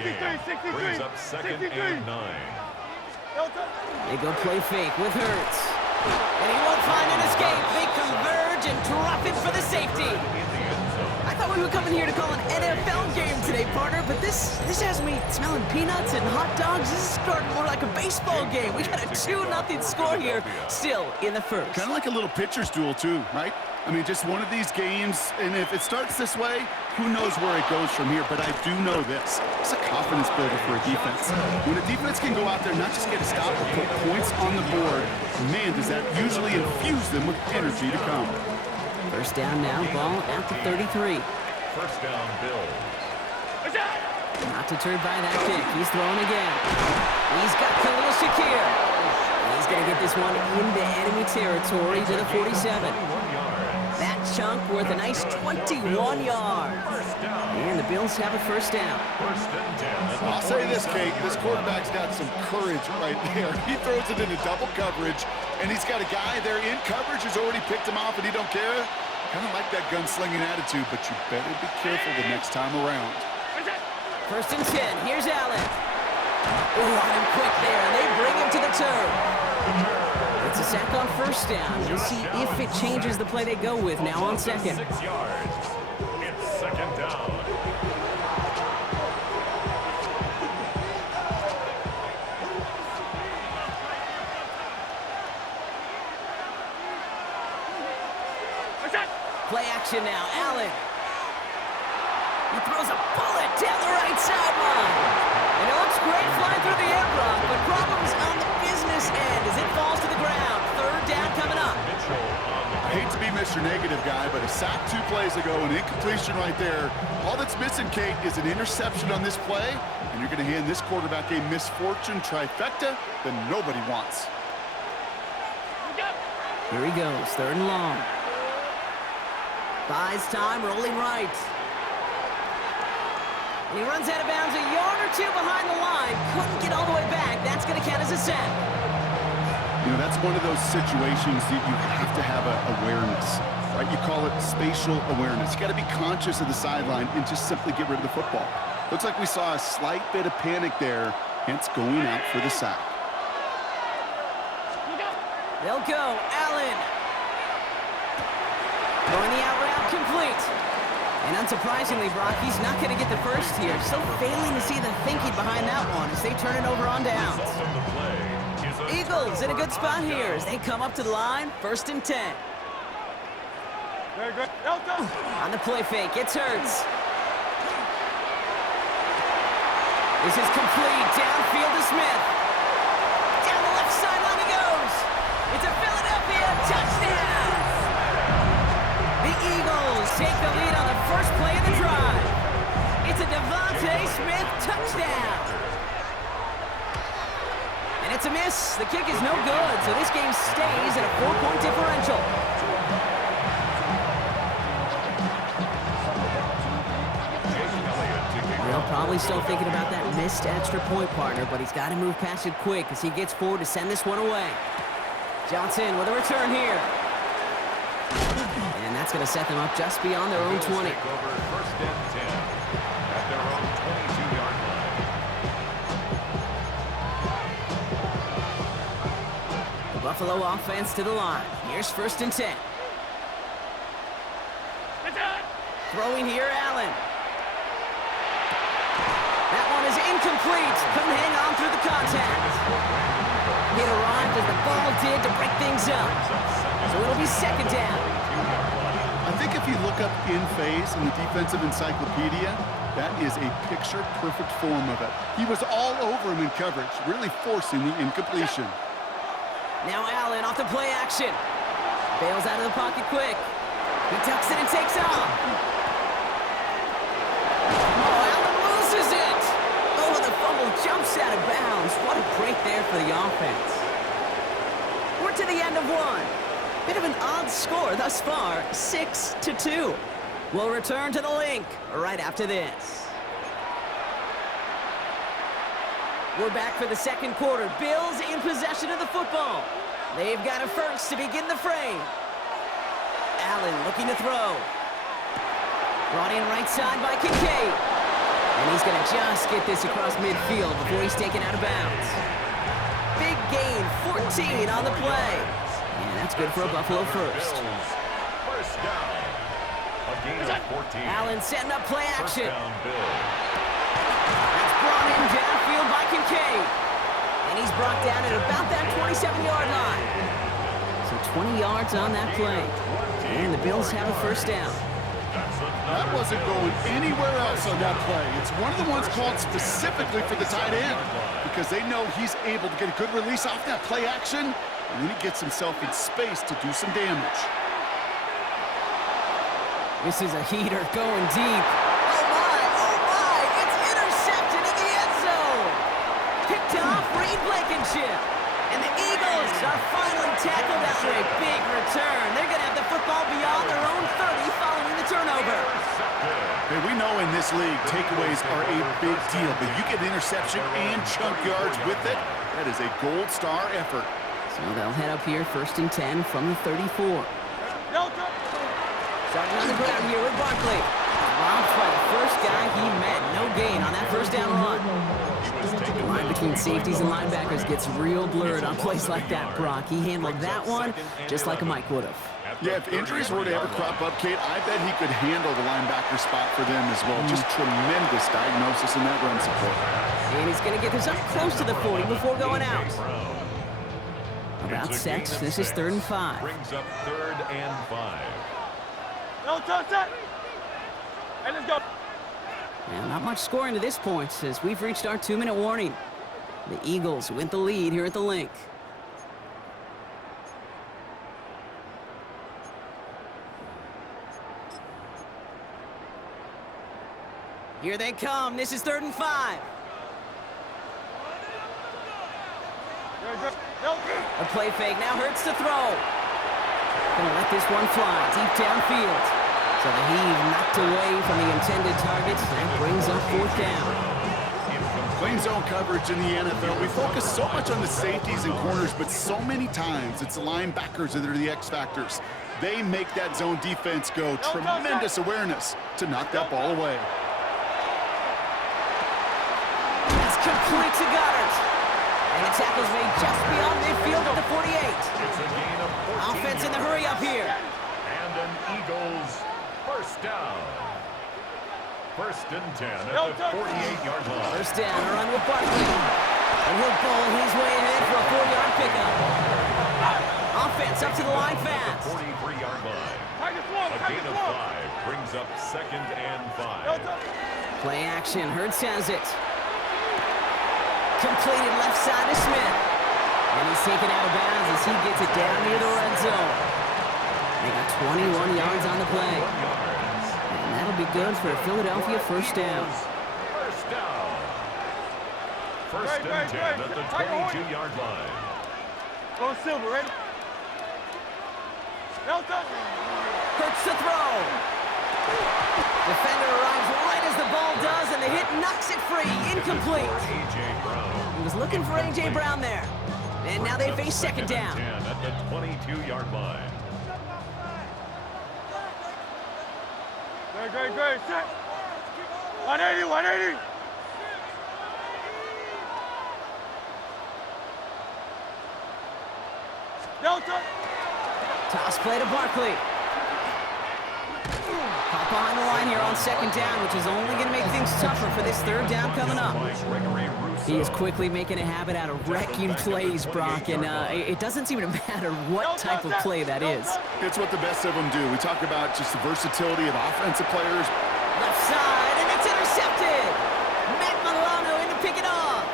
game. Brings up second and 9. They go play fake with Hurts. And he won't find an escape. They converge and drop it for the safety. I thought we were coming here to call an NFL game today, partner, but this has me smelling peanuts and hot dogs. This is starting more like a baseball game. We got a 2-0 score here, still in the first. Kind of like a little pitcher's duel, too, right? I mean, just one of these games, and if it starts this way, who knows where it goes from here. But I do know this. It's a confidence builder for a defense. When a defense can go out there and not just get a stop, but put points on the board, man, does that usually infuse them with energy to come. First down now, ball at the 33. First down, Bills. Not deterred by that kick. He's throwing again. He's got Khalil Shakir. He's going to get this one into enemy territory to the 47. That chunk worth a nice 21 yards. And the Bills have a first down. I'll say this, Kate. This quarterback's got some courage right there. He throws it into double coverage, and he's got a guy there in coverage who's already picked him off, and he don't care. Kind of like that gunslinging attitude, but you better be careful the next time around. First and 10. Here's Allen. Oh, on him quick there, and they bring him to the turf. It's a sack on first down. We'll see if it changes the play they go with now on second. 6 yards. It's second down. Play action now. Allen. He throws a bullet down the right sideline. And it looks great flying through the air, Brock, but problems on the business end as it falls to the ground. Third down coming up. I hate to be Mr. Negative guy, but a sack 2 plays ago, an incompletion right there. All that's missing, Kate, is an interception on this play, and you're going to hand this quarterback a misfortune trifecta that nobody wants. Here he goes, third and long. Buys time, rolling right. And he runs out of bounds a yard or 2 behind the line. Couldn't get all the way back. That's going to count as a sack. You know, that's one of those situations that you have to have awareness, right? You call it spatial awareness. You got to be conscious of the sideline and just simply get rid of the football. Looks like we saw a slight bit of panic there, hence going out for the sack. They'll go. Allen. Throwing the out route complete. And unsurprisingly, Brock, he's not going to get the first here. Still failing to see the thinking behind that one as they turn it over on downs. Eagles in a good spot here as they come up to the line. First and 10. On the play fake, it's Hurts. This is complete. Downfield to Smith. Down the left sideline he goes. It's a Philadelphia touchdown. The Eagles take the lead on the first play of the drive. It's a Devontae Smith touchdown. And it's a miss. The kick is no good, so this game stays at a 4-point differential. Well, probably still thinking about that missed extra point, partner, but he's got to move past it quick as he gets forward to send this one away. Johnson with a return here. And that's going to set them up just beyond their own 20. First and 10 at their own 22-yard line. The Buffalo offense to the line. Here's first and 10. Throwing here, Allen. That one is incomplete. Couldn't hang on through the contact. It arrived as the ball did to break things up. So it'll be second down. I think if you look up in phase in the defensive encyclopedia, that is a picture-perfect form of it. He was all over him in coverage, really forcing the incompletion. Now Allen off the play action. Bails out of the pocket quick. He tucks it and takes off. Oh, Allen loses it. Oh, the fumble jumps out of bounds. What a break there for the offense. We're to the end of one. Bit of an odd score thus far, 6-2. We'll return to the link right after this. We're back for the second quarter. Bills in possession of the football. They've got a first to begin the frame. Allen looking to throw. Brought in right side by Kincaid. And he's going to just get this across midfield before he's taken out of bounds. Big gain, 14 on the play. And that's good for a Buffalo first. First down. A gain of 14. Allen setting up play action. First down, Bills. That's brought in downfield by Kincaid. And he's brought down at about that 27-yard line. So 20 yards on that play. And the Bills have a first down. That wasn't going anywhere else on that play. It's one of the ones called specifically for the tight end because they know he's able to get a good release off that play action, and then he gets himself in space to do some damage. This is a heater going deep. Oh my, it's intercepted in the end zone. Picked off Reed Blankenship. And the Eagles are finally tackled after a big return. They're going to have the football beyond their own 30 following the turnover. Hey, we know in this league, takeaways are a big deal, but you get interception and chunk yards with it. That is a gold star effort. So they'll head up here, 1st and 10 from the 34. Starting on the ground here with Barkley. Robbed by the first guy he met. No gain on that first down run. The line between safeties and linebackers gets real blurred on plays like that, Brock. He handled that one just like a Mike would have. Yeah, if injuries were to ever crop up, Kate, I bet he could handle the linebacker spot for them as well. Just tremendous diagnosis in that run support. And he's going to get this up close to the 40 before going out. About set. This is 3rd and 5. Brings up 3rd and 5. No, touch that. And let's go. Well, not much scoring to this point as we've reached our 2-minute warning. The Eagles with the lead here at the Link. Here they come. This is 3rd and 5. A play fake. Now Hurts to throw. Gonna let this one fly deep downfield. So the heave knocked away from the intended target. That brings up 4th down. Plain zone coverage in the NFL, we focus so much on the safeties and corners, but so many times it's the linebackers that are the X factors. They make that zone defense go. Tremendous awareness to knock that ball away. That's complete to Goddard. And the tackle's made just beyond midfield at the 48. It's a gain of 14. Offense in the hurry up here. And an Eagles first down. 1st and 10 at the 48-yard line. First down, a run with Barkley. And he'll bowl his way ahead for a 4-yard pickup. Offense up to the line fast. 43-yard line. A gain of 5 brings up 2nd and 5. Play action. Hurts has it. Completed left side to Smith. And he's taken out of bounds as he gets it down near the red zone. They got 21 yards on the play. And that'll be good for a Philadelphia first down. First down. 1st and 10 at the 22-yard line. Go Silver, ready? Hurts to throw. Defender arrives right as the ball does, and the hit knocks it free. Incomplete. A.J. Brown. He was looking for A.J. Brown there. And now they face 2nd down. 10 at the 22-yard line. Great, set. 180. Delta. Toss play to Barkley. Caught behind the line here on 2nd down, which is only going to make things tougher for this 3rd down coming up. He is quickly making a habit out of wrecking plays, Brock, and it doesn't seem to matter what type of play that is. It's what the best of them do. We talk about just the versatility of offensive players. Left side, and it's intercepted. Matt Milano in to pick it off.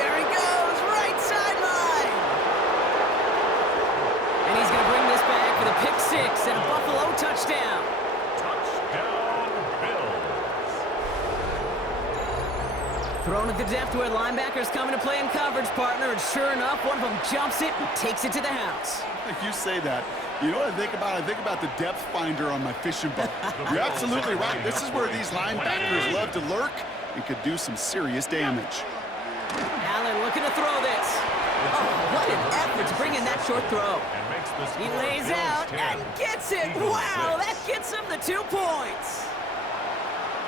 There he goes, right sideline. And he's going to bring this back for the pick 6 and a Buffalo touchdown. Touchdown, Bills. Thrown at the depth where linebackers coming to play in coverage, partner, and sure enough, one of them jumps it and takes it to the house. You say that. You know what I think about? I think about the depth finder on my fishing boat. You're absolutely right. This is where these linebackers love to lurk and could do some serious damage. Allen looking to throw this. Oh, what an effort to bring in that short throw. He lays out and gets it. Wow, that gets him the 2 points.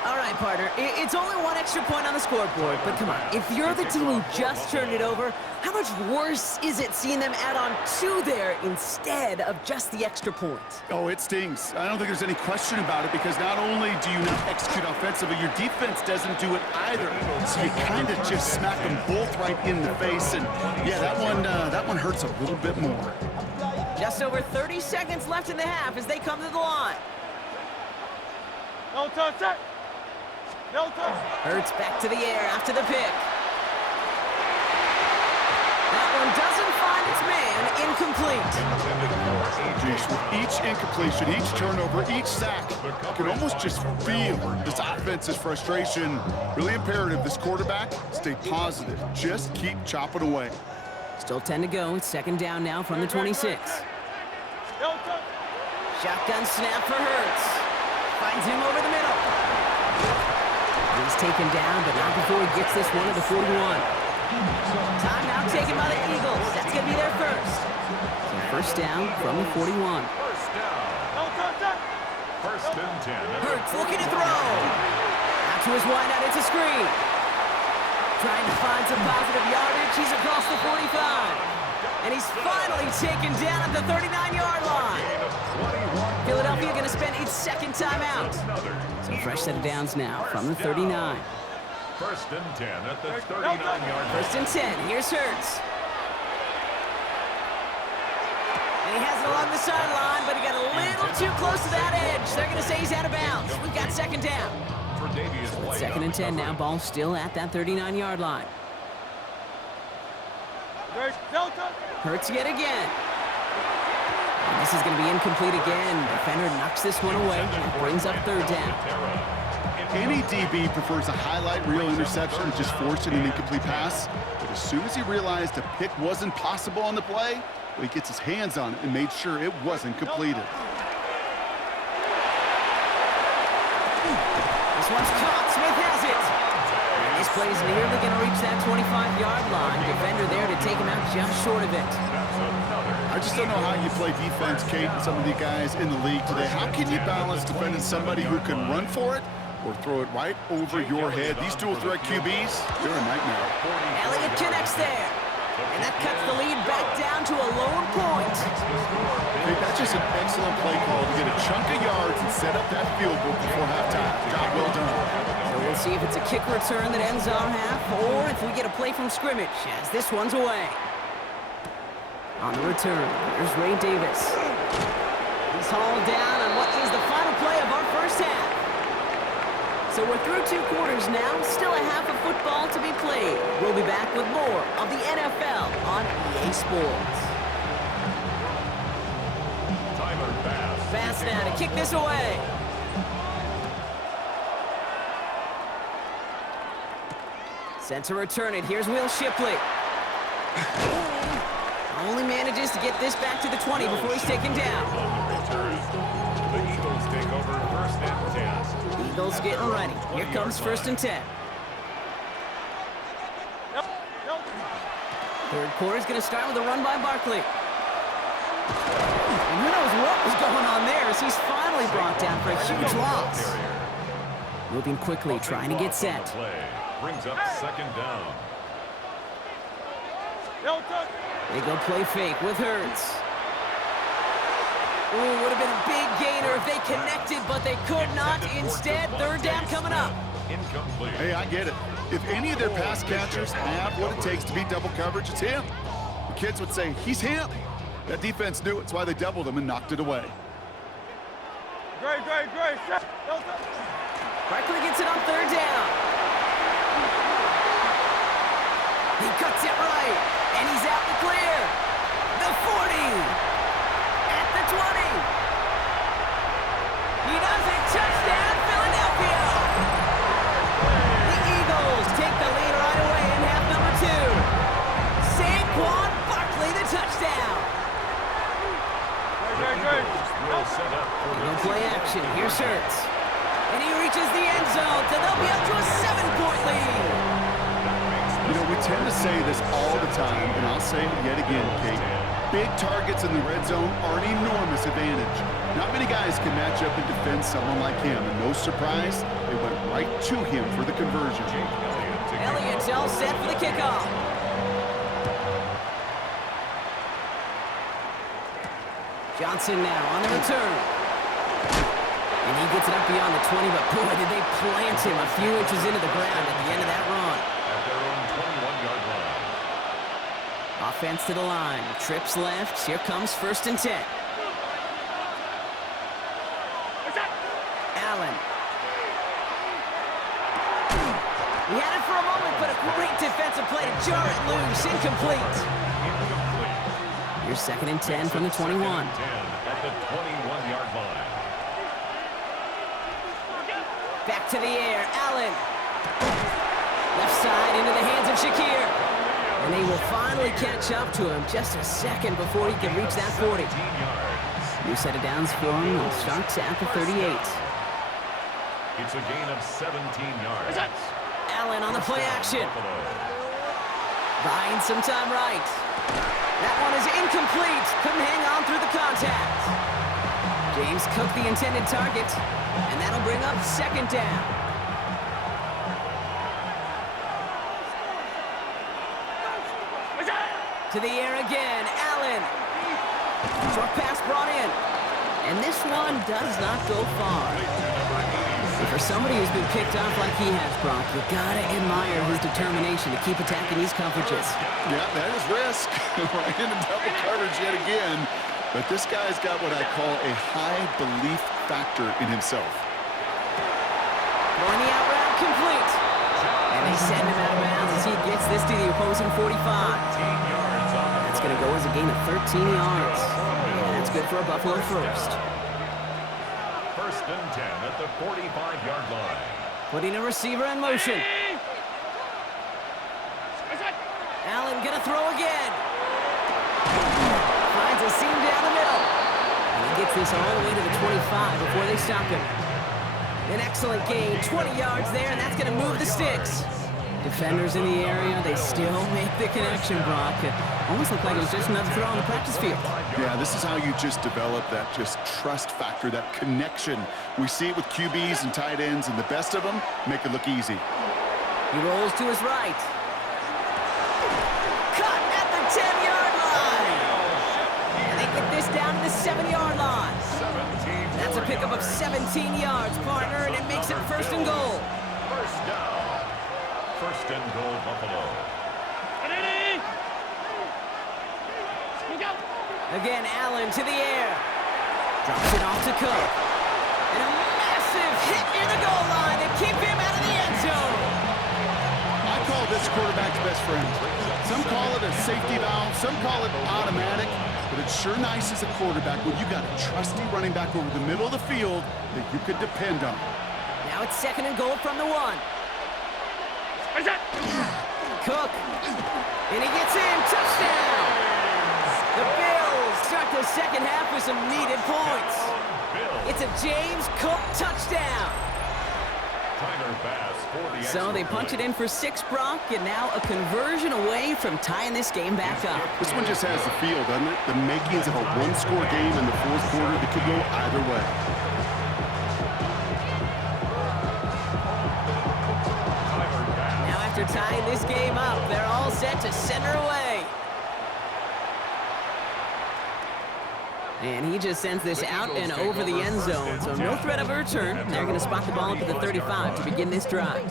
All right, partner. It's only one extra point on the scoreboard, but come on. If you're the team who just turned it over, how much worse is it seeing them add on 2 there instead of just the extra point? Oh, it stings. I don't think there's any question about it because not only do you not execute offensively, your defense doesn't do it either. So you kind of just smack them both right in the face, and yeah, that one hurts a little bit more. Just over 30 seconds left in the half as they come to the line. No touch, set. No touch. Hurts back to the air after the pick. That one doesn't find its man, incomplete. Jeez, with each incompletion, each turnover, each sack, you can almost just feel this offense's frustration. Really imperative, this quarterback, stay positive. Just keep chopping away. Still 10 to go. It's second down now from the 26. No touch. Shotgun snap for Hurts. Finds him over the middle. He's taken down, but not before he gets this one to the 41. Timeout taken by the Eagles. That's going to be their first. So first down from the 41. First down. No touch, set. First and 10. Hurts looking to throw. Out to his wideout, it's a screen. Trying to find some positive yardage. He's across the 45. And he's finally taken down at the 39-yard line. Philadelphia going to spend its second timeout. So fresh set of downs now from the 39. First and 10 at the 39-yard line. First and 10. Here's Hurts. And he has it along the sideline, but he got a little too close to that edge. They're going to say he's out of bounds. We've got second down. Second and 10 now. Ball still at that 39-yard line. No touch. Hurts yet again. And this is going to be incomplete again. Defender knocks this one away and brings up third down. Any DB prefers a highlight reel interception and just forcing an incomplete pass. But as soon as he realized a pick wasn't possible on the play, well, he gets his hands on it and made sure it wasn't completed. This one's caught. Smith has it. And this play's nearly going to reach that 25-yard line. Defender there to take him out just short of it. I just don't know how you play defense, Kate, and some of the guys in the league today. How can you balance defending somebody who can run for it or throw it right over your head? These dual threat QBs, they're a nightmare. Elliott connects there. And that cuts the lead back down to a lone point. Hey, that's just an excellent play call to get a chunk of yards and set up that field goal before halftime. Job well done. So we'll see if it's a kick return that ends our half or if we get a play from scrimmage as this one's away. On the return, here's Ray Davis. He's hauled down on what is the final play of our first half. So we're through 2 quarters now, still a half of football to be played. We'll be back with more of the NFL on EA Sports. Tyler Bass. Bass now to kick this away. Set to return it. Here's Will Shipley. Only manages to get this back to the 20 before he's taken down. The Eagles take over first and 10. Eagles getting ready. Here comes first and 10. Third quarter's going to start with a run by Barkley. And who knows what was going on there as he's finally brought down for a huge loss. Moving quickly, trying to get set. Brings up second down. They go play fake with Hurts. Ooh, would have been a big gainer if they connected, but they could not. Instead, third down coming up. Incomplete. Hey, I get it. If any of their pass catchers have what it takes to beat double coverage, it's him. The kids would say, he's him. That defense knew it. It's why they doubled him and knocked it away. Great. Barkley gets it on third down. He cuts it right, and he's out the clear. The 40. At the 20. He does it. Touchdown, Philadelphia. The Eagles take the lead right away in half number 2. Juan Barkley, the touchdown. Great. Will set up for No play action. Here's Hurts. And he reaches the end zone, so they'll be up to a 7-point lead. You know, we tend to say this all the time, and I'll say it yet again, Kate. Big targets in the red zone are an enormous advantage. Not many guys can match up and defend someone like him, and no surprise, It went right to him for the conversion. Elliott's all set for the kickoff. Johnson now on the return. And he gets it up beyond the 20, but boy, did they plant him a few inches into the ground at the end of that run. At their own 21-yard line. Offense to the line. Trips left. Here comes 1st and 10. Allen. He had it for a moment, but a great defensive play to jar it loose. Incomplete. Here's 2nd and 10 from the 21. At the 21-yard line. Back to the air. Allen. Left side into the hands of Shakir. And they will finally catch up to him just a second before he can reach that 40. New set of downs for him. It starts at the 38. It's a gain of 17 yards. Allen on the play action. Buying some time right. That one is incomplete. Couldn't hang on through the contact. James Cook the intended target. And that'll bring up 2nd down. To the air again. Allen. Short pass brought in. And this one does not go far. For somebody who's been picked off like he has, Brock, you gotta admire his determination to keep attacking these coverages. Yeah, that is risk. Right into double coverage yet again. But this guy's got what I call a high belief factor in himself. Throwing the out route complete. And they send him out of bounds as he gets this to the opposing 45. That's going to go as a gain of 13 yards. And that's good for a Buffalo first. 1st and 10 at the 45-yard line. Putting a receiver in motion. Allen going to throw again. Finds a seam down the middle. And he gets this all the way to the 25 before they stop him. An excellent gain, 20 yards there, and that's going to move the sticks. Defenders in the area, they still make the connection, Brock. It almost looked like it was just another throw on the practice field. Yeah, this is how you just develop that just trust factor, that connection. We see it with QBs and tight ends, and the best of them make it look easy. He rolls to his right. Cut at the 10-yard line. And they get this down to the 7-yard line. That's a pickup of 17 yards, partner, and it makes it 1st and goal. 1st down. 1st and goal, Buffalo. Again, Allen to the air. Drops it off to Cook. And a massive hit near the goal line to keep him out of the end zone. I call this quarterback's best friend. Some call it a safety valve, some call it automatic, but it's sure nice as a quarterback when you got a trusty running back over the middle of the field that you could depend on. Now it's 2nd and goal from the 1. Cook. And he gets in. Touchdown. The Bills start the 2nd half with some needed points. It's a James Cook touchdown. So they punch it in for 6, Brock, and now a conversion away from tying this game back up. This one just has the feel, doesn't it? The makings of a one-score game in the 4th quarter that could go either way. Now after tying this game up, they're all set to send her away. And he just sends this out and over the end zone, so no threat of a return. They're going to spot the ball up at the 35 to begin this drive.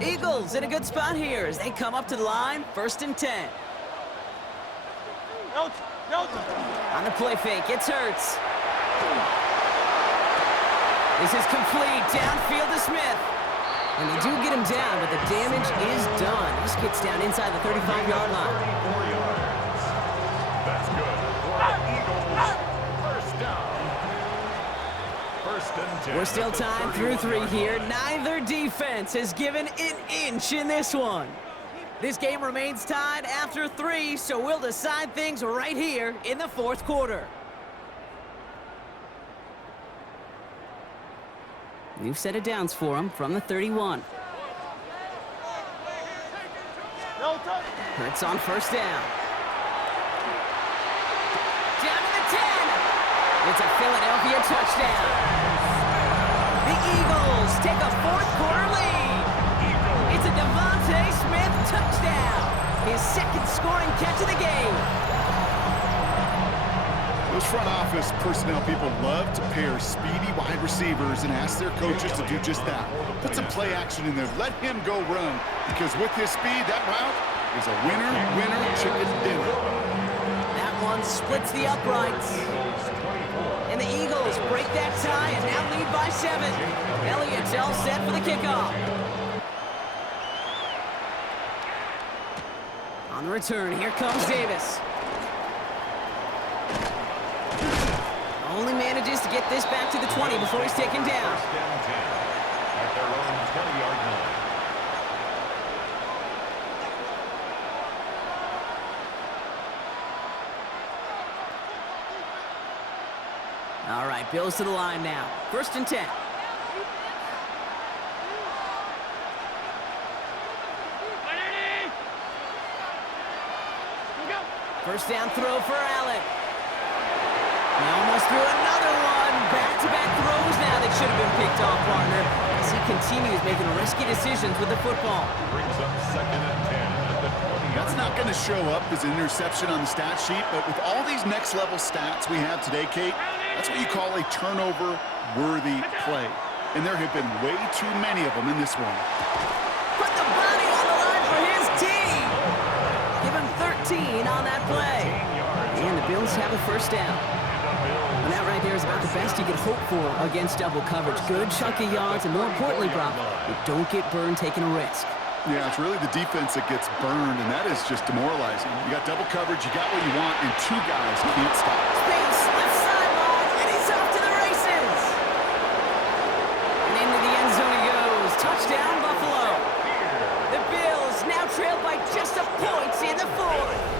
Eagles in a good spot here as they come up to the line, 1st and 10. On the play fake, it's Hurts. This is complete, downfield to Smith. And they do get him down, but the damage is done. This gets down inside the 35-yard line. That's good. Eagles, 1st down. 1st and 10. We're still tied through 3 here. Neither defense has given an inch in this one. This game remains tied after 3, so we'll decide things right here in the 4th quarter. New set of downs for him from the 31. Hurts on 1st down. Down to the 10. It's a Philadelphia touchdown. The Eagles take a fourth-quarter lead. It's a Devontae Smith touchdown. His second scoring catch of the game. Those front office personnel people love to pair speedy wide receivers and ask their coaches to do just that. Put some play action in there. Let him go run. Because with his speed, that route is a winner, chicken dinner. That one splits the uprights. And the Eagles break that tie and now lead by 7. Elliott's all set for the kickoff. On the return, here comes Davis. Only manages to get this back to the 20 before he's taken down. First and 10 at their own 20-yard line. All right, Bills to the line now. First and 10. First down throw for Allen. He almost threw another one. Back-to-back throws now that should have been picked off, partner, as he continues making risky decisions with the football. Brings up second and 10 at the 20. That's not going to show up as an interception on the stat sheet, but with all these next-level stats we have today, Kate, that's what you call a turnover-worthy play. And there have been way too many of them in this one. Put the body on the line for his team. Give him 13 on that play. And the Bills have a first down. And that right there is about the best you could hope for against double coverage. Good chunk of yards, and more importantly, Brock, you don't get burned taking a risk. Yeah, it's really the defense that gets burned, and that is just demoralizing. You got double coverage, you got what you want, and two guys can't stop. Space, left sideline, and he's off to the races. And into the end zone he goes. Touchdown, Buffalo. The Bills now trailed by just a point in the fourth.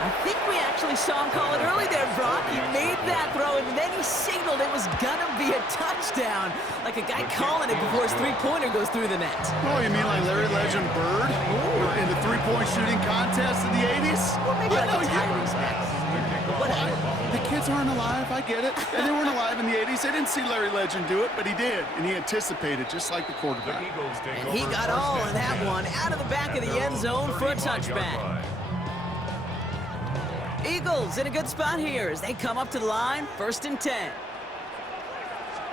I think we actually saw him call it early there, Brock. He made that throw, and then he signaled it was gonna be a touchdown. Like a guy calling it before his three-pointer goes through the net. Oh, you mean like Larry Legend Bird in the three-point shooting contest in the 80s? Or maybe like a Tyrese Whatever. The kids aren't alive, I get it. And they weren't alive in the 80s. They didn't see Larry Legend do it, but he did. And he anticipated, just like the quarterback. And he got all of that one out of the back of the end zone for a touchback. Eagles in a good spot here as they come up to the line, first and 10.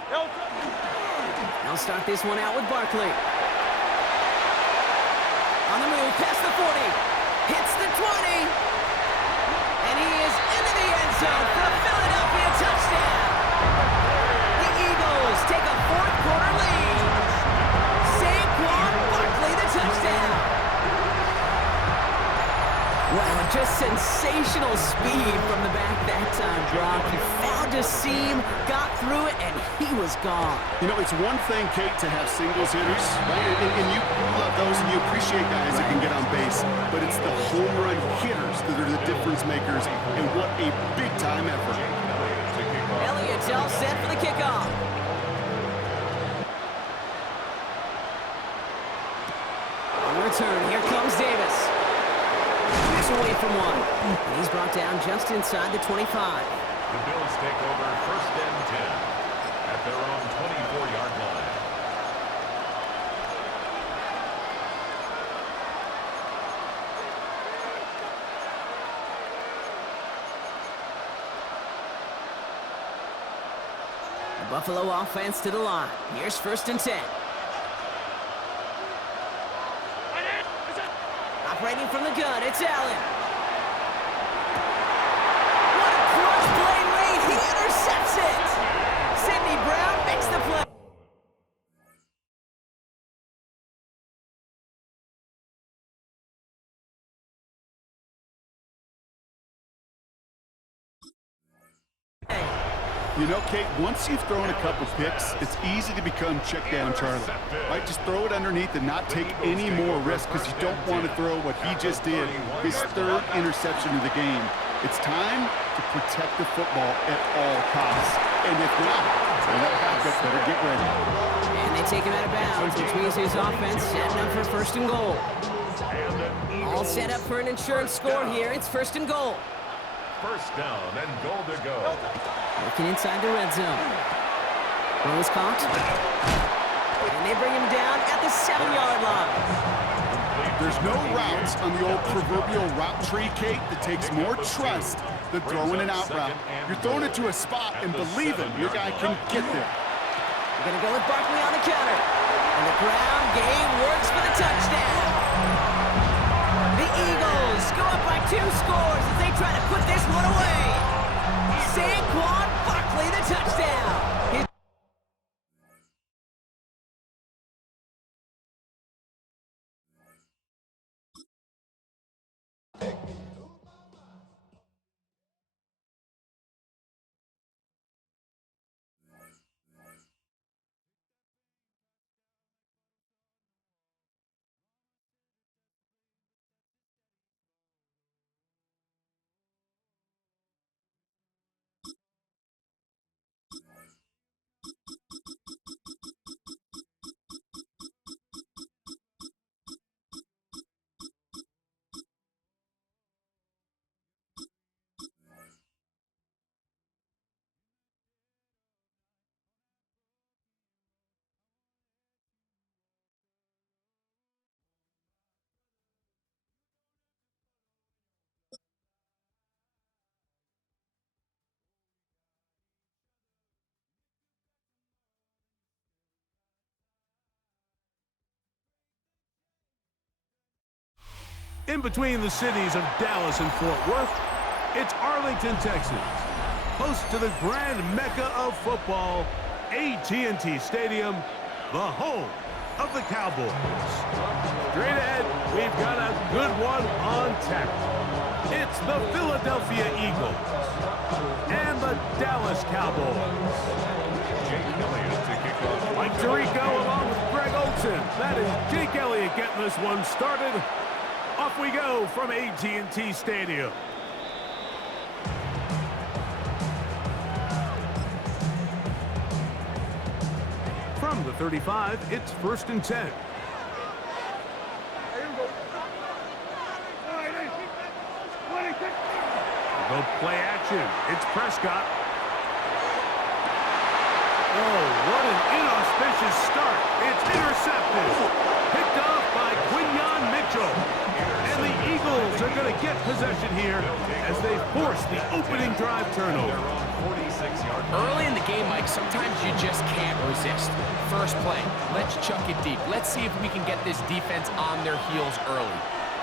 They'll start this one out with Barkley. On the move, past the 40, hits the 20, and he is into the end zone for a Philadelphia touchdown. The Eagles take a fourth-quarter lead. Juan Barkley, the touchdown. Wow, just sensational speed from the back that time, Brock. He found a seam, got through it, and he was gone. You know, it's one thing, Kate, to have singles hitters, right? And you love those, and you appreciate guys that can get on base. But it's the home run hitters that are the difference makers, and what a big-time effort. Elliott's all set for the kickoff. On the return, here comes Davis. Away from one. And he's brought down just inside the 25. The Bills take over first and 10 at their own 24-yard line. The Buffalo offense to the line. Here's first and 10. Operating from the gun, it's Allen. What a crunch play late. He intercepts it. Sidney Brown makes the play. You know, Kate, once you've thrown a couple picks, it's easy to become check down Charlie. Right? Just throw it underneath and not take any more risk because you don't want to throw what he just did, his third interception of the game. It's time to protect the football at all costs. And if not, then that backup better get ready. And they take him out of bounds, which means his offense setting up for first and goal. All set up for an insurance score here. It's first and goal. first down and goal to go. Looking inside the red zone. Close caught. And they bring him down at the 7-yard line. There's no routes on the old proverbial route tree, Kate, that takes more trust than throwing an out route. You're throwing it to a spot and believing your guy can get there. We're going to go with Barkley on the counter. And the ground game works for the touchdown. The Eagles go up by 2 scores as they try to put this one away. Juan Barkley, the touchdown. In between the cities of Dallas and Fort Worth, it's Arlington, Texas, host to the grand mecca of football, AT&T Stadium, the home of the Cowboys. Straight ahead, we've got a good one on tap. It's the Philadelphia Eagles and the Dallas Cowboys. Mike Tirico along with Greg Olsen. That is Jake Elliott getting this one started. Off we go from AT&T Stadium. From the 35, it's 1st and 10. Go play action. It's Prescott. Oh, what an inauspicious start. It's intercepted. Picked off by Quinyon Mitchell. And the Eagles are going to get possession here as they force the opening drive turnover. Early in the game, Mike, sometimes you just can't resist. First play, let's chuck it deep. Let's see if we can get this defense on their heels early.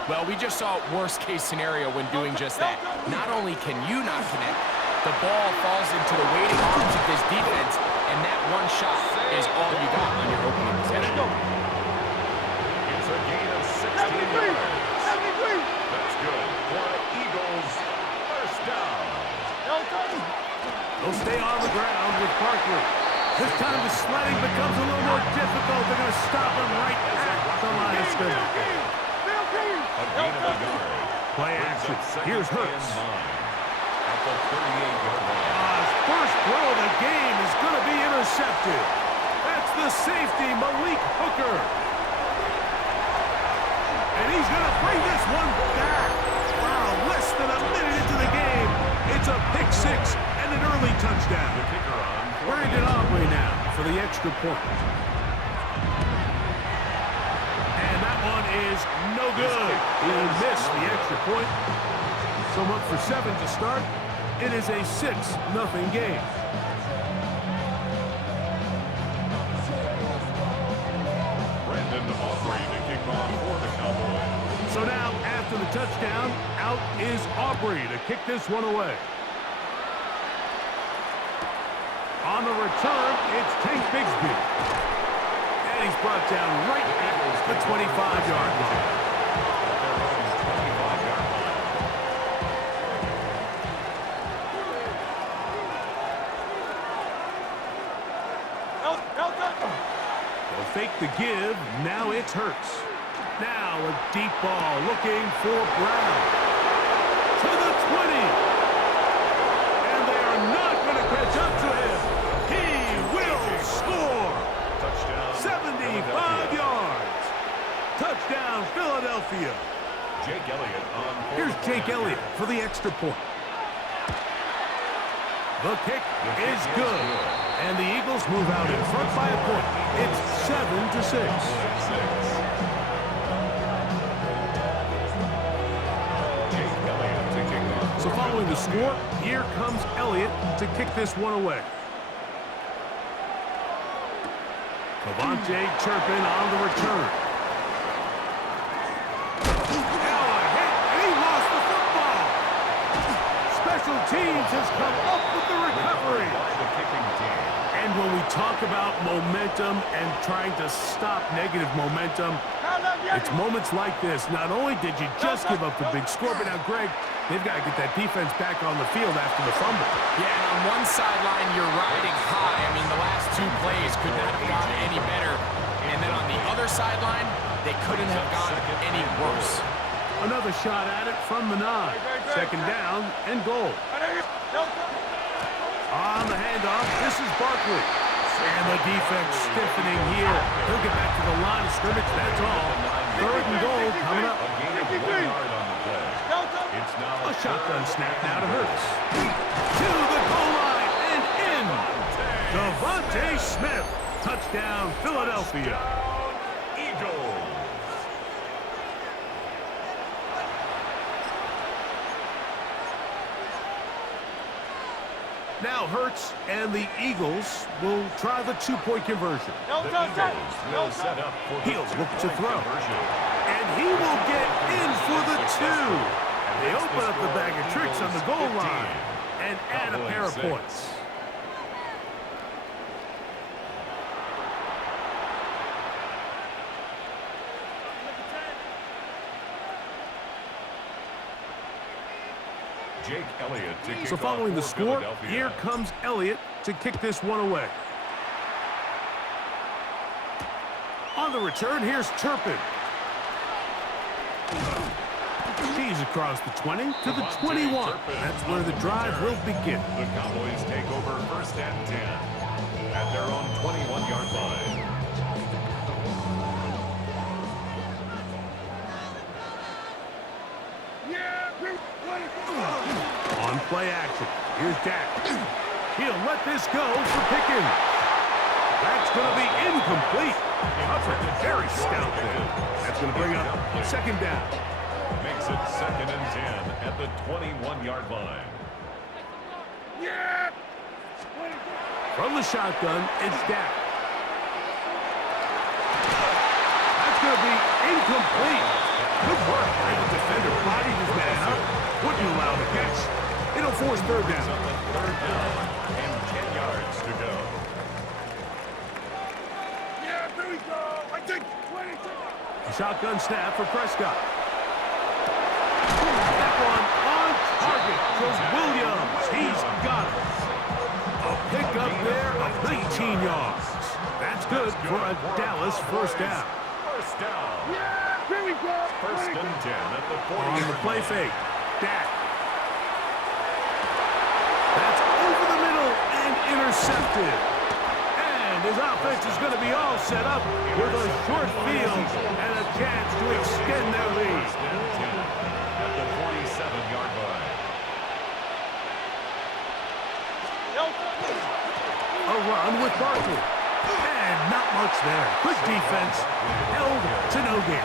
Well, we just saw worst case scenario when doing just that. Not only can you not connect, the ball falls into the waiting arms of this defense, and that one shot is all you got on your opening possession. It's a gain of 16 yards. That's good for Eagles. First down. They'll stay on the ground with Barkley. This time the sledding becomes a little more difficult. They're going to stop him right at the line of scrimmage. A gain of a yard. Play action. Here's Hurts. At the 38-yard line. His first throw of the game is going to be intercepted. That's the safety, Malik Hooker. And he's going to bring this one back. Wow, less than a minute into the game. It's a pick six and an early touchdown. The kicker on. Brandon Aubrey now for the extra point. And that one is no good. He'll miss the extra point. So much for 7 to start. It is a 6-0 game. Brandon Aubrey to kick off for the Cowboys. So now, after the touchdown, out is Aubrey to kick this one away. On the return, it's Tank Bigsby. And he's brought down right at the 25-yard line. They'll fake the give. Now it's Hurts. Now a deep ball looking for Brown. To the 20. And they are not going to catch up to him. He will score. Touchdown. 75 yards. Touchdown, Philadelphia. Jake Elliott on. Here's Jake Elliott for the extra point. The kick is good. And the Eagles move out in front by a point. It's 7-6. So following the score, here comes Elliott to kick this one away. Devontae Turpin on the return. Now a hit, and he lost the football. Special teams has come up with the recovery. And when we talk about momentum and trying to stop negative momentum, it's moments like this. Not only did you just give up the big score, but now, Greg, they've got to get that defense back on the field after the fumble. Yeah, and on one sideline, you're riding high. I mean, the last two plays could not have gone any better. And then on the other sideline, they couldn't have gone any worse. Another shot at it from the 9. Second down and goal. On the handoff, this is Barkley. And the defense stiffening here. He'll get back to the line of scrimmage, that's all. Third and goal coming up. A shotgun snap now to Hurts. To the goal line and in. Devontae Smith. Touchdown, Philadelphia. Eagles. Now Hurts and the Eagles will try the two-point conversion. The Eagles will set up for the He'll look to throw. conversion. And he will get in for the 2. They open up the bag of tricks on the goal line and add a pair of points. Jake Elliott to kick So off following the for score, Philadelphia. here comes Elliott to kick this one away. On the return, here's Turpin. He's across the 20 to the 21. That's where the drive will begin. The Cowboys take over first and 10 at their own 21-yard line. On play action, here's Dak. He'll let this go for Pickens. That's going to be incomplete. Covered very stout there. That's going to bring up second down. Makes it second and 10 at the 21-yard line. From the shotgun, it's Dak. That's going to be incomplete. Good work by the defender. Bodied his man up. Wouldn't allow the catch. It'll force third down. Third down and 10 yards to go. A shotgun snap for Prescott. That one on target for Williams. He's got it. A pickup there of 19 yards. That's good for a Dallas first down. First down. First and 10 at the 40. On the play fake, Dak. That's over the middle and intercepted. And his offense is going to be all set up with a short field and a chance to extend their lead. First and 10 at the 47-yard line. A run with Barkley. And not much there. Good defense. Held to no gain.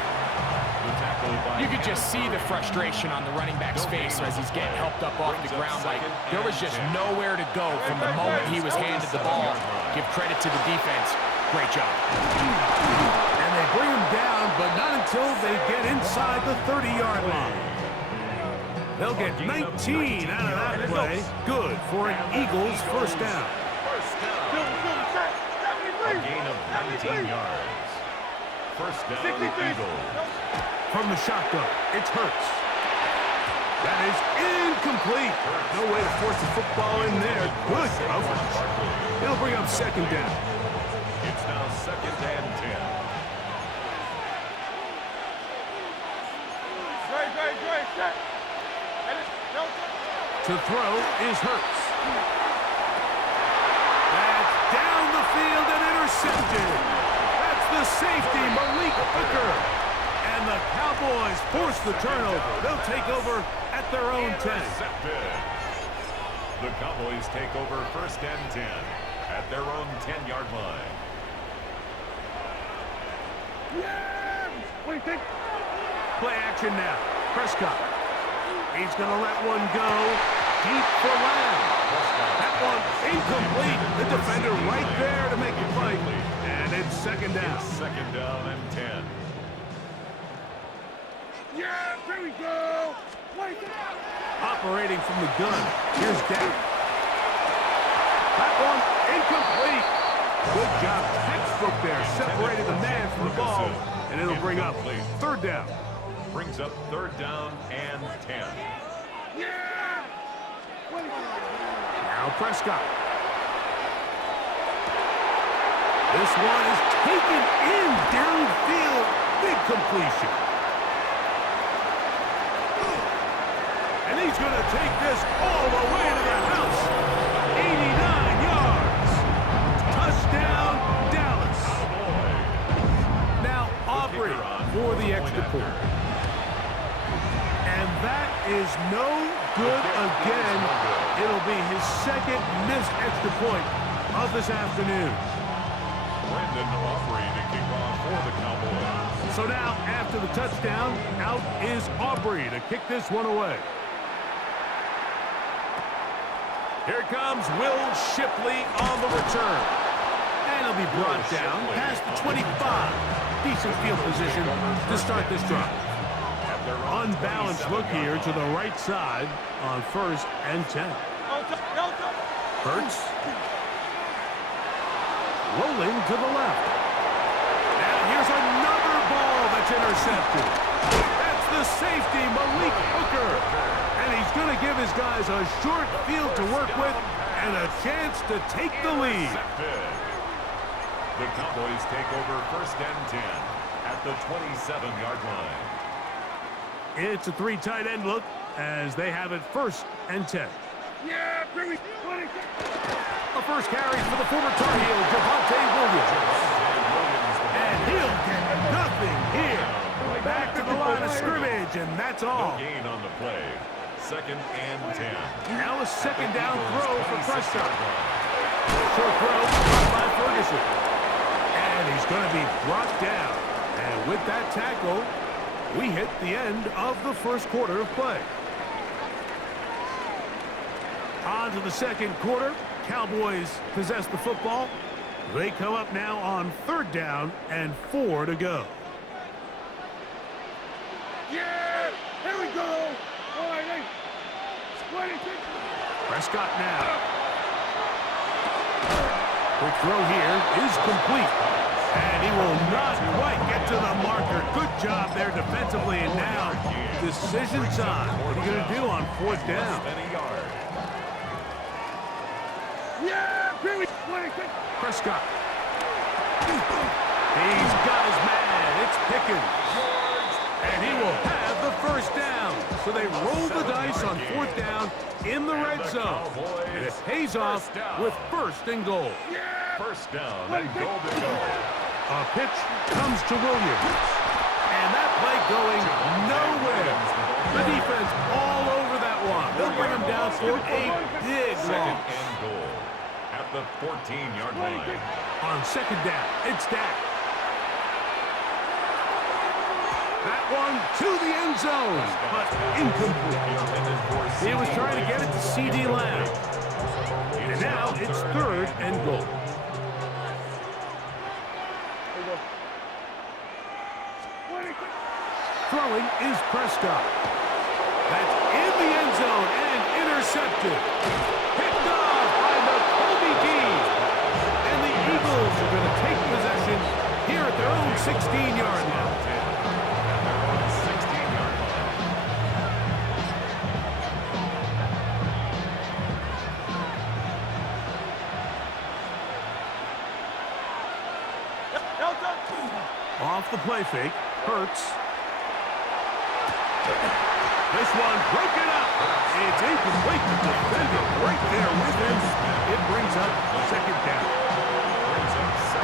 You could just see the frustration on the running back's face as he's getting helped up off the ground. Like, there was just nowhere to go from the moment he was handed the ball. Give credit to the defense. Great job. And they bring him down, but not until they get inside the 30-yard line. They'll get 19 out of that play. Good for an Eagles first down. First down. A gain of 19 yards. First down, Eagles. From the shotgun, it's Hurts. That is incomplete. No way to force the football in there. Good coverage. It'll bring up second down. It's now second and 10. To throw is Hurts. That's down the field and intercepted. That's the safety, Malik Hooker. And the Cowboys force the turnover. They'll take over at their own 10. The Cowboys take over 1st and 10 at their own 10-yard line. Play action now. Prescott. He's going to let one go deep for Lamb. That one incomplete. The defender right there to make the play. And it's 2nd down. It's 2nd down and 10. Yeah, here we go. Operating from the gun. Here's Dak. That one incomplete. Good job. Textbook there. Separated the man from the ball. And it'll bring up 3rd down. Brings up 3rd down and 10. Now Prescott. This one is taken in downfield. Big completion. And he's going to take this all the way to the house. 89 yards. Touchdown, Dallas. Now Aubrey for the extra point. And that is no good again. It'll be his 2nd missed extra point of this afternoon. Brandon Aubrey to kick off for the Cowboys. So now, after the touchdown, out is Aubrey to kick this one away. Here comes Will Shipley on the return. And he'll be brought down past the 25. Decent field position to start this drive. Unbalanced look here to the right side on 1st and 10. Hurts. Rolling to the left. Now here's another ball that's intercepted. That's the safety, Malik Hooker. And he's going to give his guys a short field to work with and a chance to take the lead. The Cowboys take over 1st and 10 at the 27-yard line. It's a 3 tight end look as they have it 1st and 10. Yeah, bring it. A first carry for the former Tar Heel, Javonte Williams. And he'll get nothing here. Back to the line of scrimmage, and that's all. No gain on the play. 2nd and 10. Now a 2nd down throw for Prescott. Short throw by Ferguson. And he's going to be brought down. And with that tackle, we hit the end of the 1st quarter of play. On to the 2nd quarter. Cowboys possess the football. They come up now on 3rd down and 4 to go. Yeah, here we go. All right, Prescott now. Quick throw here is complete. And he will not quite get to the marker. Good job there defensively. And now, decision time. What are you going to do on 4th down? Yeah, here we go. Prescott. He's got his man. It's Pickens. And he will have the 1st down. So they roll the dice on 4th down in the red zone. And it pays off with 1st and goal. 1st down and goal to go. A pitch comes to Williams. And that play going nowhere. The defense all over that one. They'll bring him down for a big 2nd loss. and goal at the 14-yard line. On 2nd down, it's Dak. That one to the end zone, but incomplete. He was trying to get it to C.D. Lamb. And now it's 3rd and goal. Throwing is Prescott. That's in the end zone and intercepted. Picked off by Kobe Dean. And the Eagles are going to take possession here at their own 16-yard line. Off the play fake, Hurts. This one broken up. It's incomplete. The defender right there with him. It brings up 2nd down.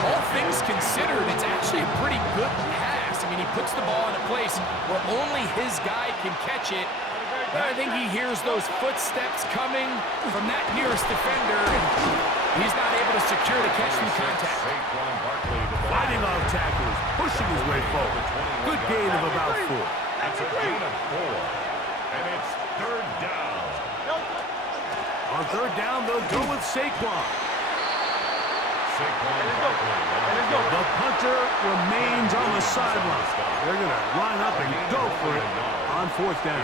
All things considered, it's actually a pretty good pass. I mean, he puts the ball in a place where only his guy can catch it. I think he hears those footsteps coming from that nearest defender, and he's not able to secure the catch through contact. Fighting off tackles, pushing his way forward. Good gain of about 4. It's a gain of 4. And it's third down. On third down, they'll go with Saquon. The punter remains on the sideline. They're going to line up and go for it on fourth down.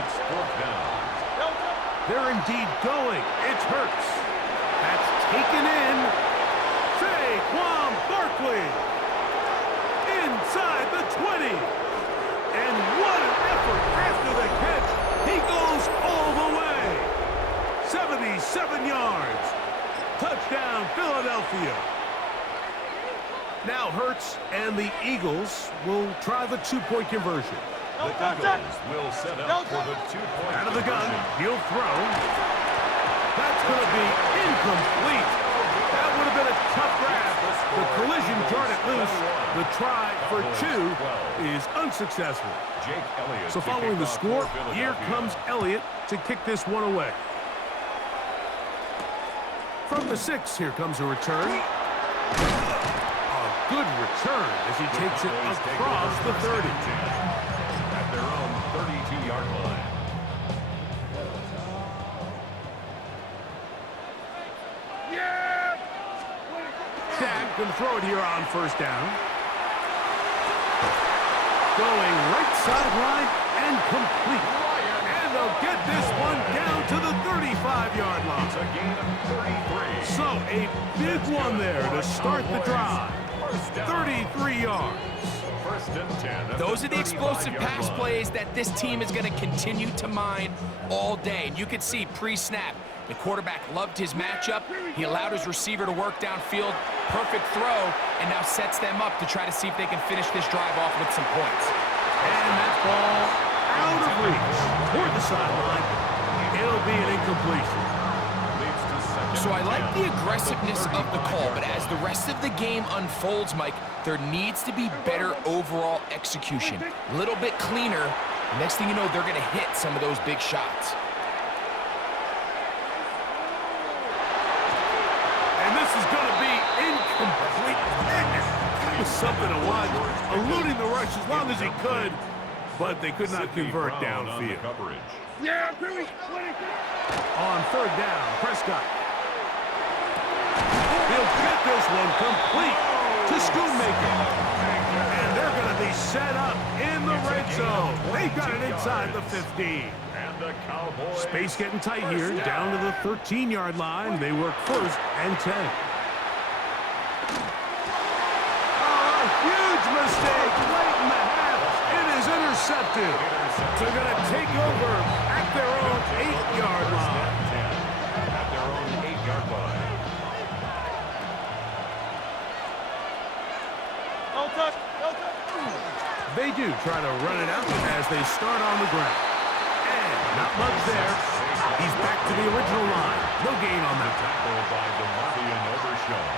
They're indeed going. It hurts. That's taken in. Saquon Barkley inside the 20. And what an effort after the catch. He goes all the way. 77 yards. Touchdown, Philadelphia. Now Hurts and the Eagles will try the two-point conversion. The Eagles will set up for the two-point Out of the gun, conversion. he'll throw. That's going to be incomplete. That would have been a tough grab. The collision jarred it loose. The try for 2 is unsuccessful. Jake Elliott So to following kick the off score, for here Philadelphia. comes Elliott to kick this one away. From the 6, here comes a return. A good return as he takes it across the 30. At their own 32-yard line. Dak can throw it here on first down. Going right sideline and complete. And they'll get this one down to the 35-yard line. It's a gain of 33. So a big one there to start the drive. First down. 33 yards. First and 10. at Those are the explosive 35-yard pass line. plays that this team is going to continue to mine all day. And you can see pre-snap, the quarterback loved his matchup. He allowed his receiver to work downfield. Perfect throw, and now sets them up to try to see if they can finish this drive off with some points. And that ball out of reach toward the sideline. It'll be an incompletion. Leads to second So I and like 10 the at aggressiveness of the call, but 35-yard as the rest of the game unfolds, Mike, there needs to be better overall execution. A little bit cleaner. Next thing you know, they're going to hit some of those big shots. And this is going to be incomplete. That was something to watch. Eluding the rush as long as he could, but they could not Sidney convert Brown on the downfield. coverage. On third down, Prescott. He'll get this one complete to Schoonmaker. And they're going to be set up in the red zone. They've got it inside the 15. And the Cowboys. Space getting tight here, down to the 13-yard line. They work first and 10. Oh, a huge mistake late in the half. It is intercepted. They're going to take over at their own 8-yard line. At their own 8-yard line. They do try to run it out as they start on the ground. And not much there. He's back to the original line. No gain on that. Tackle by DeMarvion Overshown.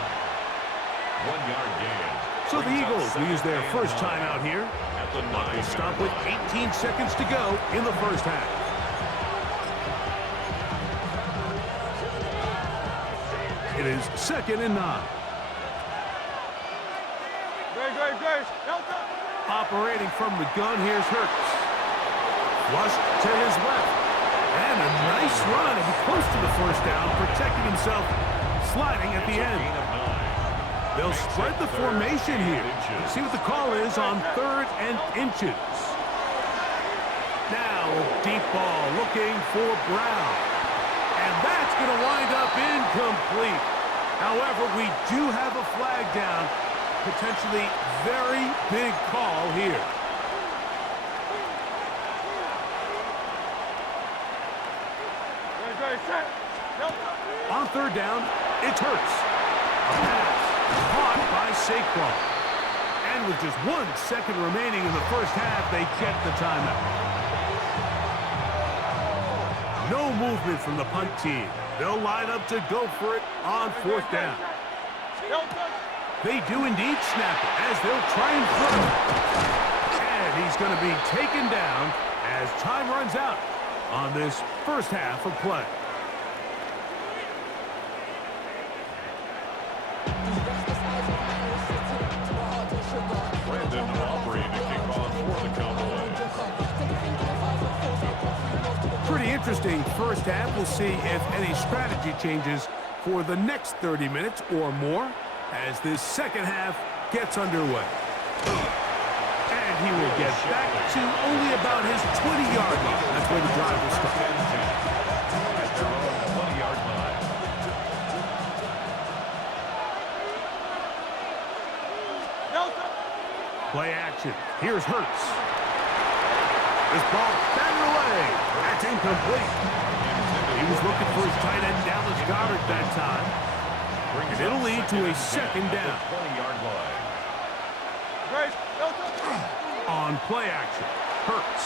1-yard gain. So the Eagles will use their first timeout here. At the They 9. stop with 18 seconds to go in the first half. It is 2nd and 9. Operating from the gun, here's Hurts. Flushed to his left. And a nice run. And close to the first down, protecting himself, sliding at the end. Gain of 9. They'll spread the formation here. See what the call is on 3rd and inches. Now a deep ball looking for Brown. And that's going to wind up incomplete. However, we do have a flag down. Potentially very big call here. On 3rd down, it's Hurts. A pass caught by Saquon. And with just 1 second remaining in the first half, they get the timeout. No movement from the punt team. They'll line up to go for it on 4th down. They do indeed snap it as they'll try and throw. And he's going to be taken down as time runs out. on this first half of play. Brandon Aubrey to kick off for the Cowboys. Pretty interesting first half. We'll see if any strategy changes for the next 30 minutes or more as this second half gets underway. And he will get back to only about his 20-yard line. That's where the drive will start. At their own 20-yard line. Play action. Here's Hurts. This ball batted away. That's incomplete. He was looking for his tight end Dallas Goedert that time. And it'll lead to a second down. 20-yard line. On play action, Hurts.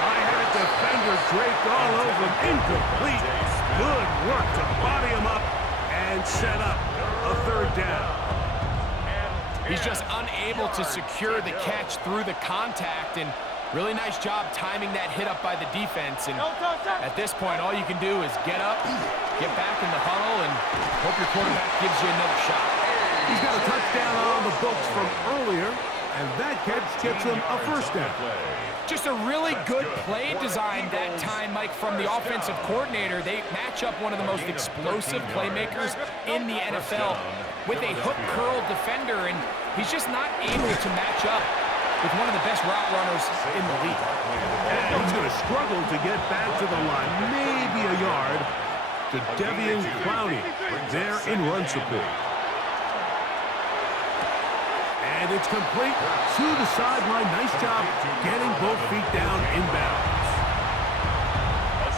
I had a defender draped all over him. Incomplete. Good work to body him up and set up a third down. He's just unable to secure the catch through the contact, and really nice job timing that hit up by the defense. And at this point, all you can do is get up, get back in the huddle, and hope your quarterback gives you another shot. He's got a touchdown on the books from earlier, and that catch gets him a first down. Just a really good play design that time, Mike, from the offensive coordinator. They match up one of the most explosive playmakers in the NFL with a hook curl defender, and he's just not able to match up with one of the best route runners in the league. And he's going to struggle to get back to the line, maybe a yard, to Devian Clowney there in run support. And it's complete to the sideline. Nice job getting both feet down inbounds.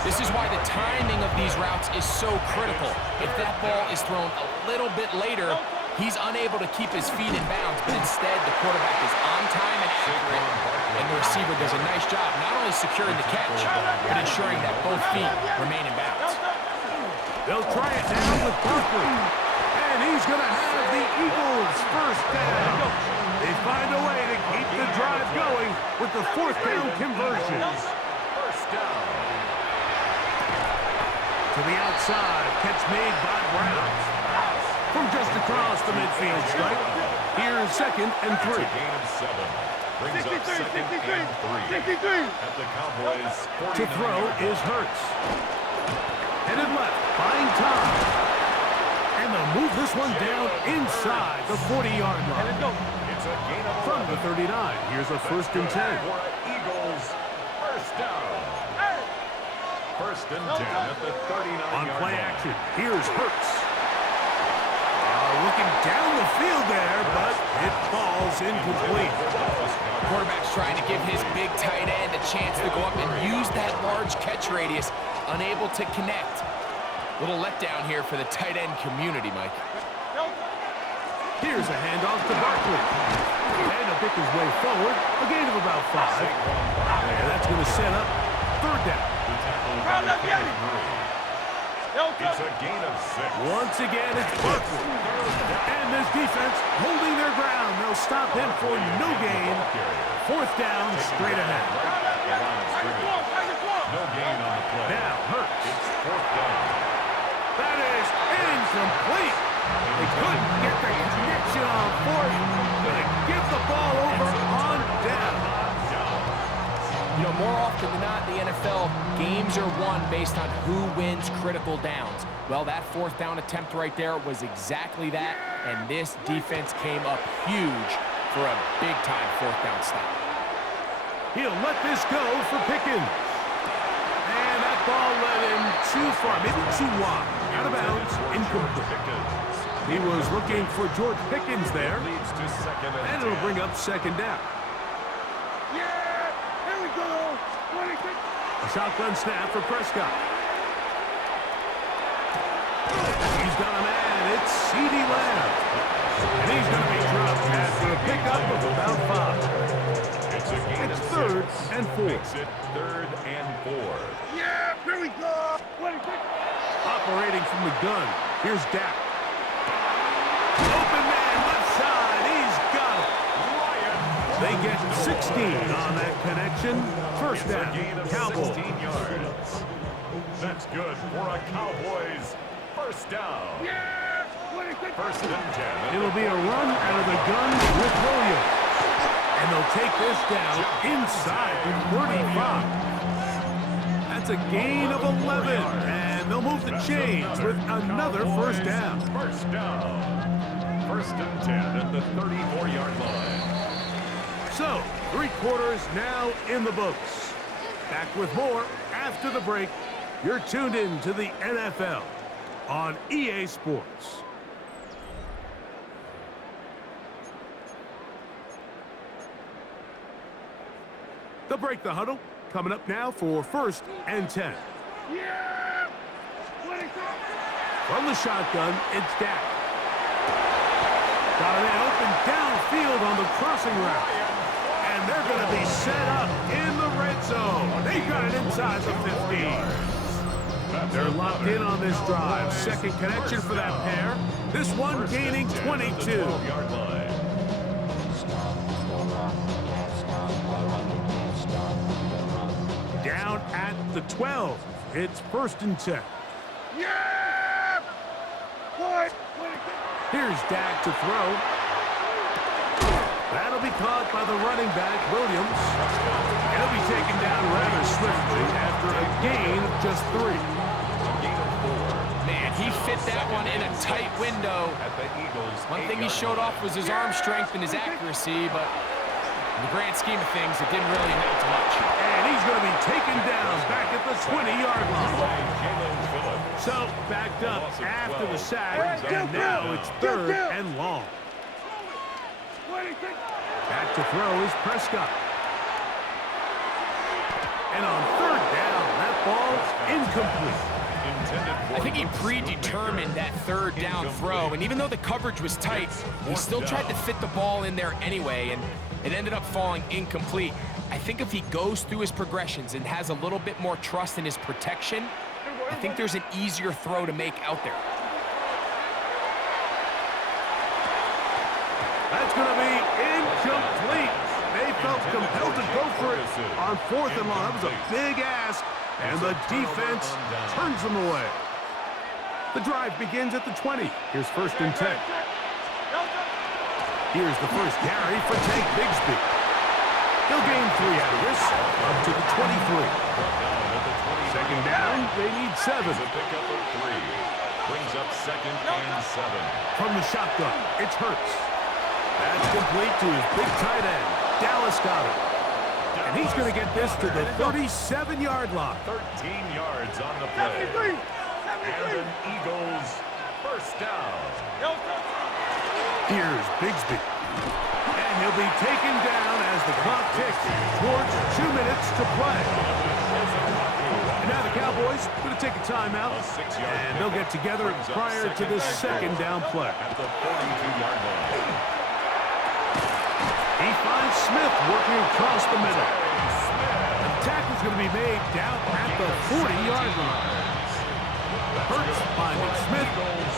This is why the timing of these routes is so critical. If that ball is thrown a little bit later, he's unable to keep his feet in bounds, but instead the quarterback is on time and accurate, and the receiver does a nice job not only securing the catch, but ensuring that both feet remain in bounds. They'll try it now with Barkley, and he's going to have the Eagles first down. They find a way to keep the drive going with the fourth down conversion. First down. To the outside, catch made by Brown. From just across the midfield stripe, here's second and 3. Gain of 7. Brings up second and 3. At the Cowboys' 49. To throw is Hurts. Headed left, buying time. And they'll move this one down inside the 40-yard line. It's a gain of From the 39, here's a first and 10. For Eagles, first down. First and 10 at the 39-yard On line. play action, here's Hurts. Looking down the field there, but it falls incomplete. Quarterback's trying to give his big tight end a chance to go up and use that large catch radius, unable to connect. Little letdown here for the tight end community, Mike. Here's a handoff to Barkley. And he'll pick his way forward, a gain of about 5. And that's going to set up third down. It's a gain of 6. Once again, it's Barkley. And this defense holding their ground. They'll stop him for no gain. Fourth down, straight ahead. No gain on the play. Now, Hurts. It's fourth down. That is incomplete. They couldn't get the connection on fourth. Gonna give the ball over on down. You know, more often than not in the NFL, games are won based on who wins critical downs. Well, that fourth down attempt right there was exactly that, and this defense came up huge for a big-time fourth down stop. He'll let this go for Pickens. And that ball led him too far, maybe too wide. Out of bounds, incomplete. He was looking for George Pickens there, Leads to second and it'll bring up second down. A shotgun snap for Prescott. He's got a man. It's C.D. Lamb. And he's going to be dropped after a pickup of about 5. It's a gain It's of third 6. and 4. Makes it third and 4. Operating from the gun. Here's Dak. Open man, left side. He's got it. They get 6 16 on that connection. First down, Gain of Cowboys. 16 yards. That's good for a Cowboys first down. First and 10. It'll be a run out of the gun with Williams. And they'll take this down inside the 35. That's a gain of 11. And they'll move the chains with another first down. First down. First and 10 at the 34-yard line. So, 3 quarters now in the books. Back with more after the break. You're tuned in to the NFL on EA Sports. They'll break the huddle. Coming up now for first and 10. From the shotgun, it's Dak. Got an open downfield on the crossing route. And they're going to be set up in the red zone. They've got it inside the 15. They're locked in on this drive. Second connection for that pair. This one gaining 22. Down at the 12. It's first and 10. Here's Dak to throw. That'll be caught by the running back, Williams. He'll be taken down rather swiftly after a gain of just 3. Man, he fit that one in a tight window. One thing he showed off was his arm strength and his accuracy, but in the grand scheme of things, it didn't really amount to much. And he's going to be taken down back at the 20-yard line. So, backed up after the sack, and now it's third and long. Back to throw is Prescott. And on third down, that ball incomplete. I think he predetermined that third down throw, and even though the coverage was tight, he still tried to fit the ball in there anyway, and it ended up falling incomplete. I think if he goes through his progressions and has a little bit more trust in his protection, I think there's an easier throw to make out there. That's going to be incomplete. They felt compelled to go for it on fourth and long. That was a big ask, and the defense turns them away. The drive begins at the 20. Here's first and 10. Here's the first carry for Tank Bigsby. He'll gain 3 out of this, up to the 23. Second down, they need 7. Pickup of 3. Brings up second and 7. From the shotgun, it's Hurts. That's complete to his big tight end, Dallas Goedert. And he's going to get this to the 37-yard line. 13 yards on the play. And an Eagles first down. Here's Bigsby. And he'll be taken down as the clock ticks towards 2 minutes to play. And now the Cowboys going to take a timeout, and they'll get together prior to this second down play. At the 42-yard line. He finds Smith working across the middle. The tackle's going to be made down at the 40-yard line. Hurts finding Smith,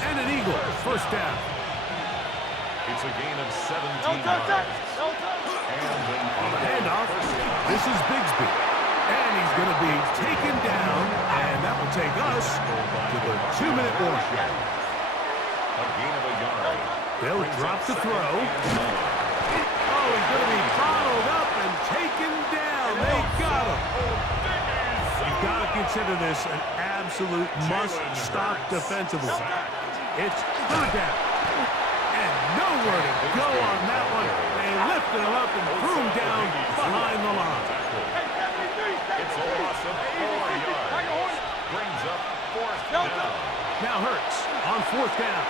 and an Eagle first down. It's a gain of 17 yards. On the handoff, this is Bigsby. And he's going to be taken down, and that will take us to the 2-minute warning. A gain of a yard. They'll drop the throw. Oh, he's going to be bottled up and taken down. They got him. You've got to consider this an absolute must-stop defensively. It's third down. And nowhere to go on that one. They lifted him up and threw him down behind the line. It's a loss of 4 yards. Brings up fourth down. Now Hurts on fourth down.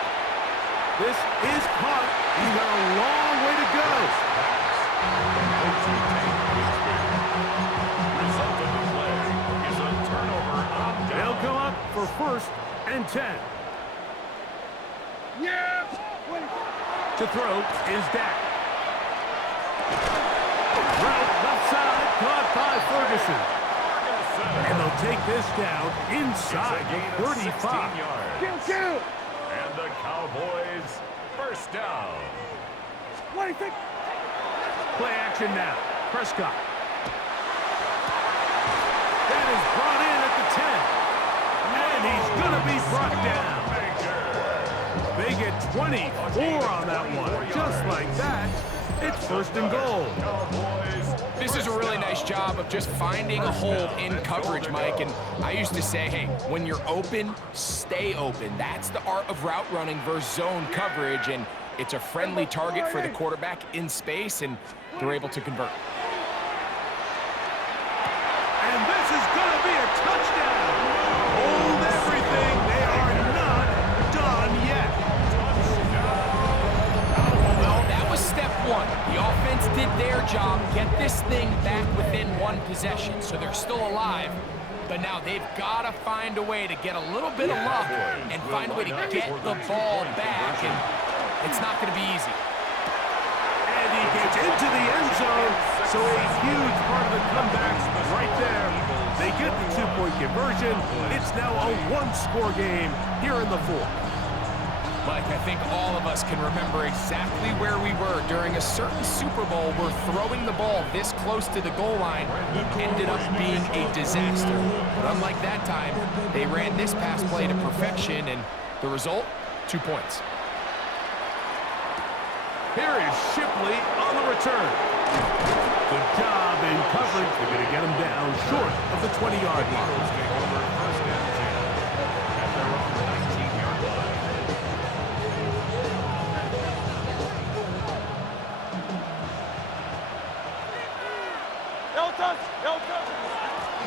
This is caught. He's got a long way to go. Result of the play is a turnover on down. They'll come up for first and 10. To throw is Dak. Right, left side, caught by Ferguson. And they'll take this down inside the 35. And the Cowboys first down. Play action now. Prescott. That is brought in at the 10. And he's going to be brought down. They get 24 on that one. Just like that, it's first and goal. This is a really nice job of just finding a hole in coverage, Mike. And I used to say, hey, when you're open, stay open. That's the art of route running versus zone coverage. And it's a friendly target for the quarterback in space, and they're able to convert. And this is going to be a touchdown. Hold everything. They are not done yet. Well, that was step one. The offense did their job, get this thing back within one possession, so they're still alive. But now they've got to find a way to get a little bit of luck and find a way to get the ball back, and it's not going to be easy. And he gets into the end zone, so a huge part of the comeback right there. They get the two-point conversion. It's now a one-score game here in the fourth. Mike, I think all of us can remember exactly where we were during a certain Super Bowl where throwing the ball this close to the goal line ended up being a disaster. But unlike that time, they ran this pass play to perfection, and the result, 2 points. Here is Shipley on the return. Good job in coverage. They're going to get him down short of the 20-yard line.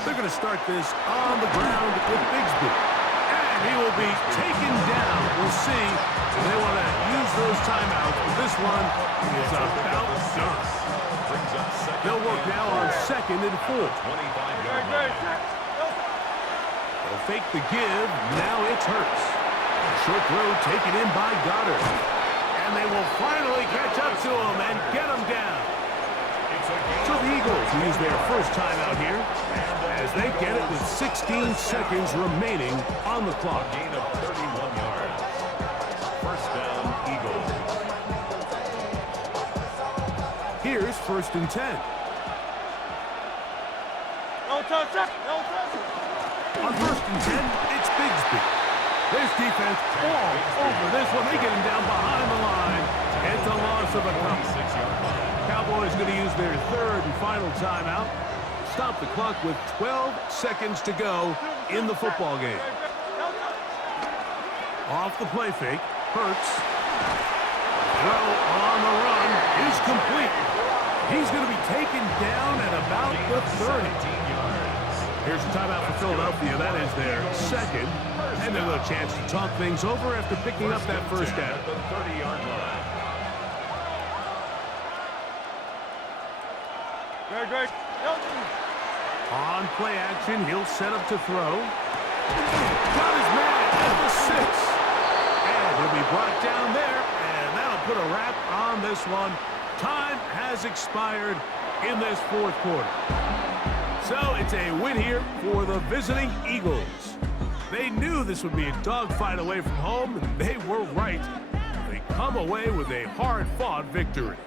They're going to start this on the ground with Bigsby. And he will be taken down. We'll see. They want to use those timeouts, but this one is about done. They'll work now on 2nd and 4. They'll fake the give. Now it's Hurts. Short throw taken in by Goddard. And they will finally catch up to him and get him down. So the Eagles use their first timeout here as they get it with 16 seconds remaining on the clock. Gain of 31 yards. First down, Eagles. Here's 1st and 10. No touch. On 1st and 10, it's Bigsby. This defense all over this one. They get him down behind the line. It's a loss of a couple. Cowboys going to use their 3rd and final timeout. Stop the clock with 12 seconds to go in the football game. Off the play fake, Hurts. Throw on the run is complete. He's going to be taken down at about the 30. Here's a timeout for Philadelphia. That is their 2nd. And they'll have a chance to talk things over after picking up that first down. The 30-yard line. Great. On play action, he'll set up to throw. Got his man at the 6. And he'll be brought down there, and that'll put a wrap on this one. Time has expired in this 4th quarter. So it's a win here for the visiting Eagles. They knew this would be a dogfight away from home, and they were right. They come away with a hard-fought victory.